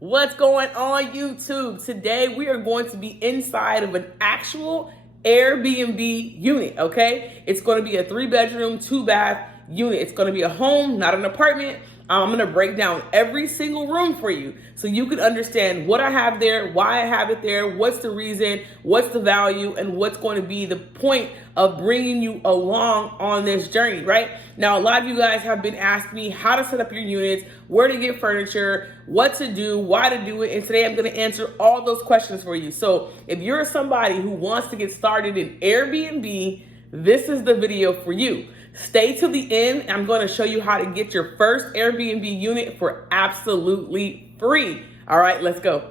What's going on, YouTube? Today we are going to be inside of an actual Airbnb unit, okay? It's going to be a 3-bedroom, 2-bath unit. It's going to be a home, not an apartment. I'm going to break down every single room for you so you can understand what I have there, why I have it there, what's the reason, what's the value, and what's going to be the point of bringing you along on this journey, right? Now, a lot of you guys have been asking me how to set up your units, where to get furniture, what to do, why to do it, and today I'm going to answer all those questions for you. So if you're somebody who wants to get started in Airbnb, this is the video for you. Stay to the end. I'm going to show you how to get your first Airbnb unit for absolutely free. All right, let's go.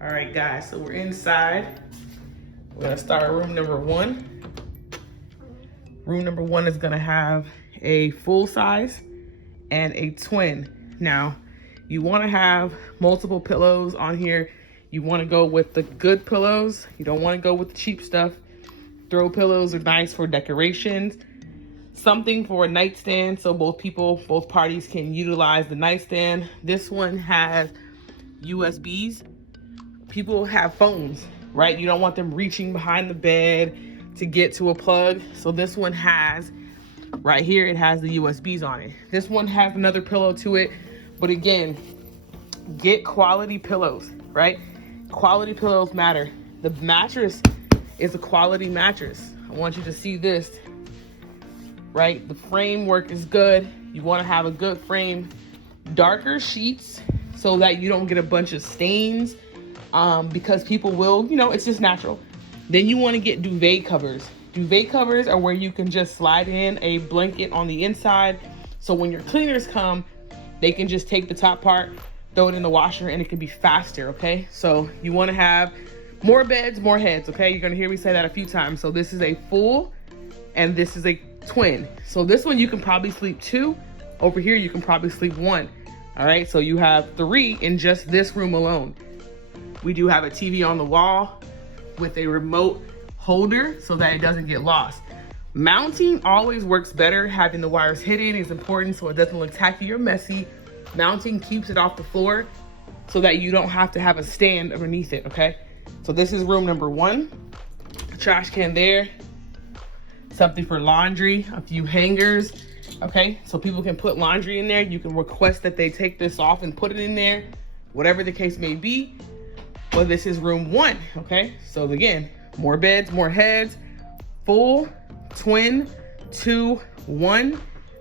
All right, guys, so we're inside. We're going to start room number 1. Room number 1 is going to have a full size and a twin. Now, you want to have multiple pillows on here. You want to go with the good pillows. You don't want to go with the cheap stuff. Throw pillows are nice for decorations. Something for a nightstand so both parties can utilize the nightstand. This one has USBs. People have phones, right? You don't want them reaching behind the bed to get to a plug. So this one has, right here, it has the USBs on it. This one has another pillow to it. But again, get quality pillows, right? Quality pillows matter. The mattress is a quality mattress. I want you to see this, right? The framework is good. You want to have a good frame. Darker sheets so that you don't get a bunch of stains because people will, it's just natural. Then you want to get duvet covers. Duvet covers are where you can just slide in a blanket on the inside. So when your cleaners come, they can just take the top part, throw it in the washer, and it can be faster, okay? So you want to have more beds, more heads, okay? You're going to hear me say that a few times. So this is a full and this is a twin. So this one you can probably sleep 2. Over here you can probably sleep 1. All right, so you have 3 in just this room alone. We do have a TV on the wall with a remote holder so that it doesn't get lost. Mounting always works better. Having the wires hidden is important so it doesn't look tacky or messy. Mounting keeps it off the floor so that you don't have to have a stand underneath it, okay? So this is room number 1. A trash can there. Something for laundry, a few hangers, okay? So people can put laundry in there. You can request that they take this off and put it in there, whatever the case may be. But this is room 1, okay? So again, more beds, more heads, full, twin, 2, 1,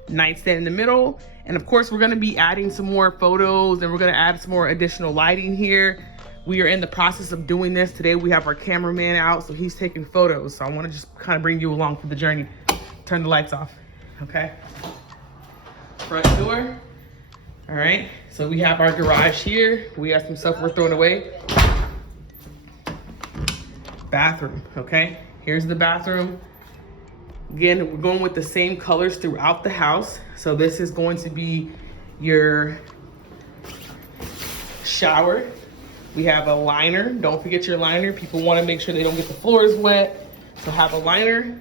nightstand in the middle. And of course, we're gonna be adding some more photos and we're gonna add some more additional lighting here. We are in the process of doing this. Today we have our cameraman out, so he's taking photos. So I wanna just kind of bring you along for the journey. Turn the lights off, okay? Front door, all right. So we have our garage here. We have some stuff we're throwing away. Bathroom, okay? Here's the bathroom. Again, we're going with the same colors throughout the house. So this is going to be your shower. We have a liner. Don't forget your liner. People want to make sure they don't get the floors wet. So have a liner.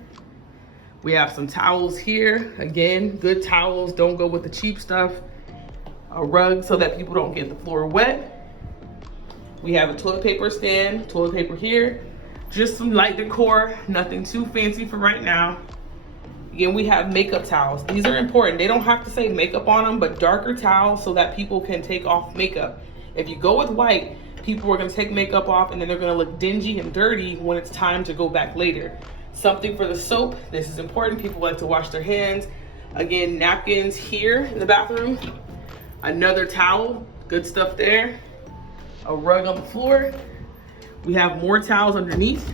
We have some towels here. Again, good towels. Don't go with the cheap stuff. A rug so that people don't get the floor wet. We have a toilet paper stand, toilet paper here. Just some light decor, nothing too fancy for right now. Again, we have makeup towels. These are important. They don't have to say makeup on them, but darker towels so that people can take off makeup. If you go with white, people are gonna take makeup off and then they're gonna look dingy and dirty when it's time to go back later. Something for the soap. This is important. People like to wash their hands. Again, napkins here in the bathroom. Another towel, good stuff there. A rug on the floor. We have more towels underneath.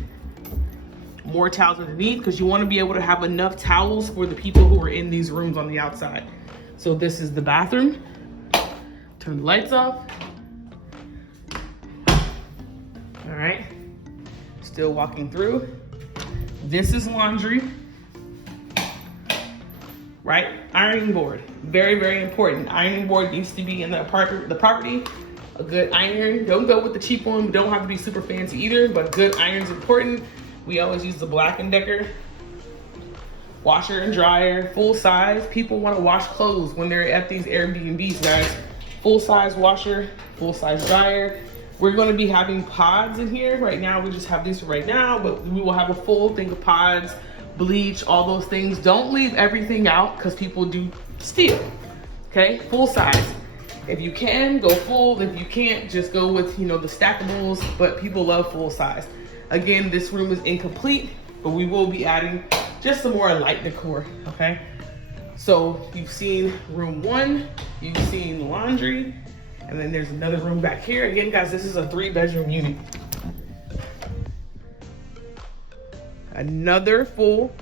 More towels underneath because you want to be able to have enough towels for the people who are in these rooms on the outside. So this is the bathroom. Turn the lights off. All right. Still walking through. This is laundry. Right? Ironing board. Very, very important. Ironing board used to be in the property. A good iron. Don't go with the cheap one. Don't have to be super fancy either, but good iron's important. We always use the Black & Decker. washer and dryer, full size. People want to wash clothes when they're at these Airbnbs, guys. Full size washer, full size dryer. We're going to be having pods in here. Right now, we just have these right now, but we will have a full thing of pods, bleach, all those things. Don't leave everything out because people do steal, okay? Full size. If you can, go full. If you can't, just go with, you know, the stackables, but people love full size. Again, this room is incomplete, but we will be adding just some more light decor, okay? So you've seen room 1, you've seen laundry, and then there's another room back here. Again, guys, this is a 3-bedroom unit. Another full,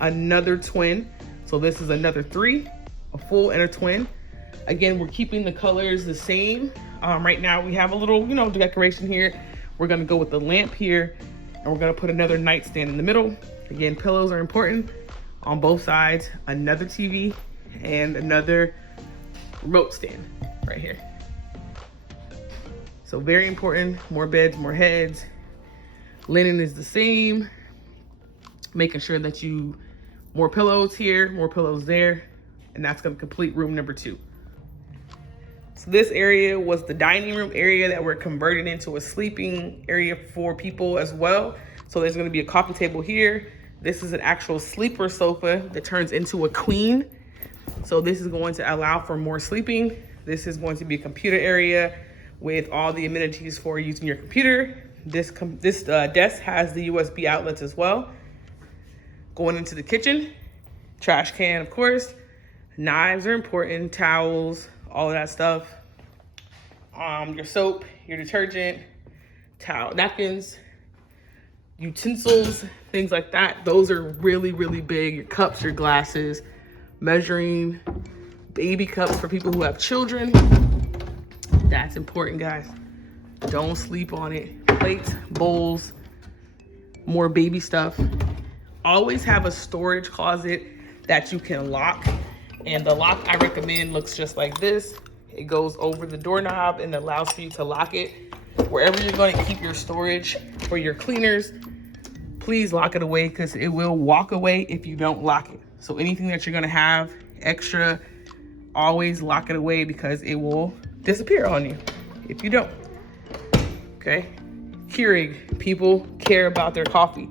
another twin. So this is another 3, a full and a twin. Again, we're keeping the colors the same. Right now we have a little, you know, decoration here. We're gonna go with the lamp here, and we're gonna put another nightstand in the middle. Again, pillows are important on both sides. Another TV and another remote stand right here. So very important, more beds, more heads. Linen is the same. Making sure that more pillows here, more pillows there, and that's gonna complete room number 2. So this area was the dining room area that we're converting into a sleeping area for people as well. So there's gonna be a coffee table here. This is an actual sleeper sofa that turns into a queen. So this is going to allow for more sleeping. This is going to be a computer area with all the amenities for using your computer. This desk has the USB outlets as well. Going into the kitchen, trash can, of course. Knives are important, towels, all of that stuff. Your soap, your detergent, towel, napkins, utensils, things like that. Those are really, really big. Your cups, your glasses, measuring, baby cups for people who have children. That's important, guys. Don't sleep on it. Plates, bowls, more baby stuff. Always have a storage closet that you can lock. And the lock I recommend looks just like this. It goes over the doorknob and allows for you to lock it. Wherever you're going to keep your storage for your cleaners, please lock it away because it will walk away if you don't lock it. So anything that you're going to have extra, always lock it away because it will disappear on you if you don't. Okay. Keurig, people care about their coffee.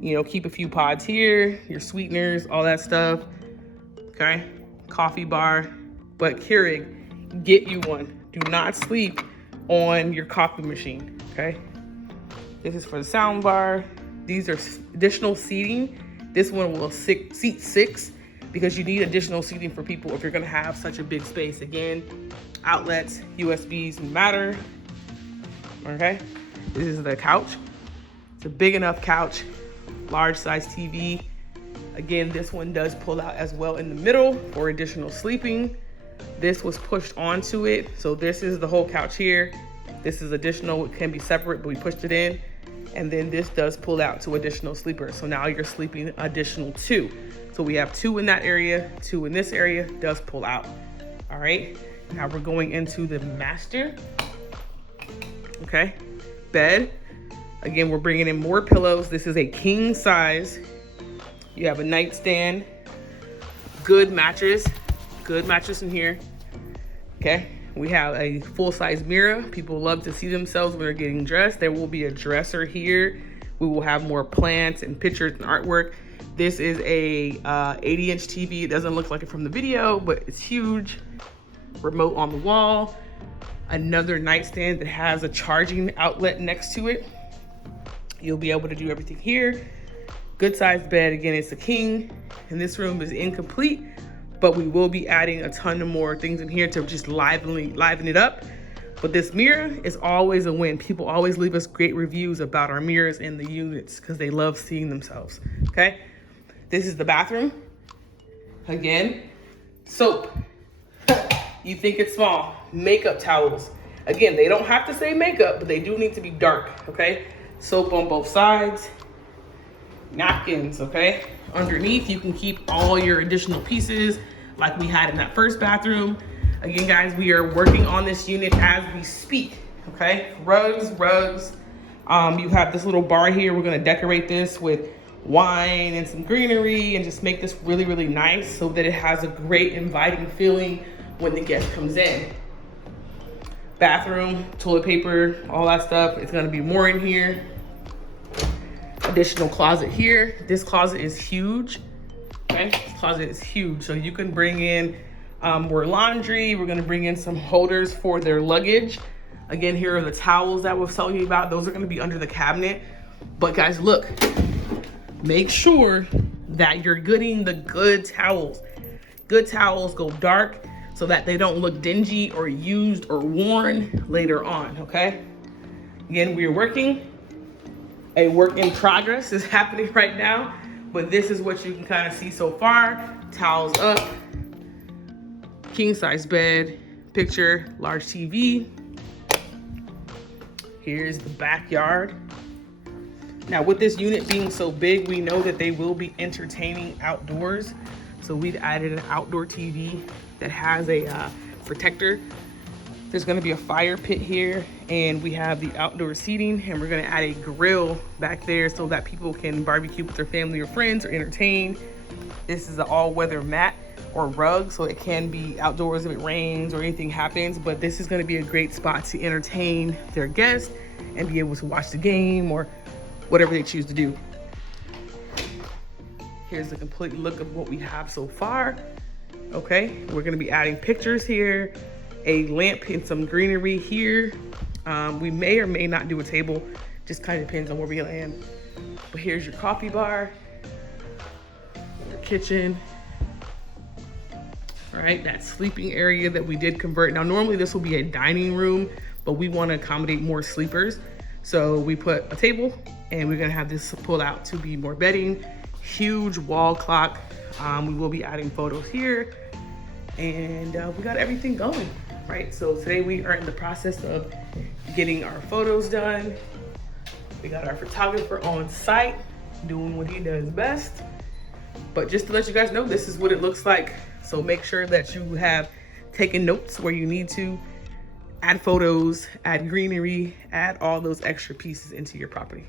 You know, keep a few pods here, your sweeteners, all that stuff. Okay, coffee bar, but Keurig, get you one. Do not sleep on your coffee machine, okay? This is for the sound bar. These are additional seating. This one will seat 6 because you need additional seating for people if you're gonna have such a big space. Again, outlets, USBs matter, okay? This is the couch. It's a big enough couch, large size TV. Again, this one does pull out as well in the middle for additional sleeping. This was pushed onto it. So this is the whole couch here. This is additional, it can be separate, but we pushed it in. And then this does pull out to additional sleepers. So now you're sleeping additional 2. So we have 2 in that area, 2 in this area, does pull out. All right, now we're going into the master. Okay, bed. Again, we're bringing in more pillows. This is a king size. You have a nightstand, good mattress in here, okay? We have a full-size mirror. People love to see themselves when they're getting dressed. There will be a dresser here. We will have more plants and pictures and artwork. This is a 80-inch TV. It doesn't look like it from the video, but it's huge. Remote on the wall. Another nightstand that has a charging outlet next to it. You'll be able to do everything here. Good sized bed, again, it's a king. And this room is incomplete, but we will be adding a ton of more things in here to just liven it up. But this mirror is always a win. People always leave us great reviews about our mirrors in the units because they love seeing themselves, okay? This is the bathroom. Again, soap. You think it's small. Makeup towels. Again, they don't have to say makeup, but they do need to be dark, okay? Soap on both sides. Napkins, okay? Underneath, you can keep all your additional pieces like we had in that first bathroom. Again, guys, we are working on this unit as we speak, okay? Rugs. You have this little bar here. We're gonna decorate this with wine and some greenery and just make this really, really nice so that it has a great inviting feeling when the guest comes in. Bathroom, toilet paper, all that stuff. It's gonna be more in here. Additional closet here. This closet is huge. Okay, this closet is huge. So you can bring in more laundry. We're gonna bring in some holders for their luggage. Again, here are the towels that we're telling you about. Those are gonna be under the cabinet. But guys, look, make sure that you're getting the good towels. Good towels go dark so that they don't look dingy or used or worn later on, okay? Again, we're working. A work in progress is happening right now, but this is what you can kind of see so far. Towels up, king size bed, picture, large TV. Here's the backyard. Now with this unit being so big, we know that they will be entertaining outdoors. So we've added an outdoor TV that has a protector. There's gonna be a fire pit here, and we have the outdoor seating, and we're gonna add a grill back there so that people can barbecue with their family or friends or entertain. This is an all-weather mat or rug, so it can be outdoors if it rains or anything happens, but this is gonna be a great spot to entertain their guests and be able to watch the game or whatever they choose to do. Here's a complete look of what we have so far. Okay, we're gonna be adding pictures here, a lamp and some greenery here. We may or may not do a table, just kind of depends on where we land. But here's your coffee bar, your kitchen. All right, that sleeping area that we did convert. Now, normally this will be a dining room, but we want to accommodate more sleepers. So we put a table and we're gonna have this pulled out to be more bedding. Huge wall clock. We will be adding photos here, and we got everything going, right? So today we are in the process of getting our photos done. We got our photographer on site doing what he does best. But just to let you guys know, this is what it looks like. So make sure that you have taken notes where you need to. Add photos, add greenery, add all those extra pieces into your property.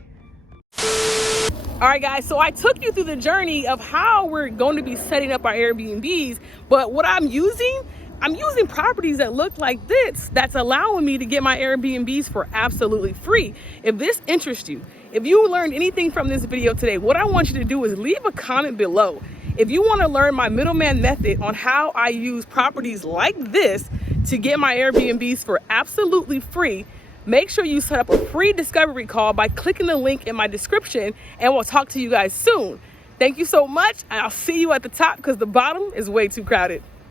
All right, guys, so I took you through the journey of how we're going to be setting up our Airbnbs, but what I'm using properties that look like this, that's allowing me to get my Airbnbs for absolutely free. If this interests you, if you learned anything from this video today, what I want you to do is leave a comment below. If you want to learn my middleman method on how I use properties like this to get my Airbnbs for absolutely free, make sure you set up a free discovery call by clicking the link in my description, and we'll talk to you guys soon. Thank you so much, and I'll see you at the top because the bottom is way too crowded.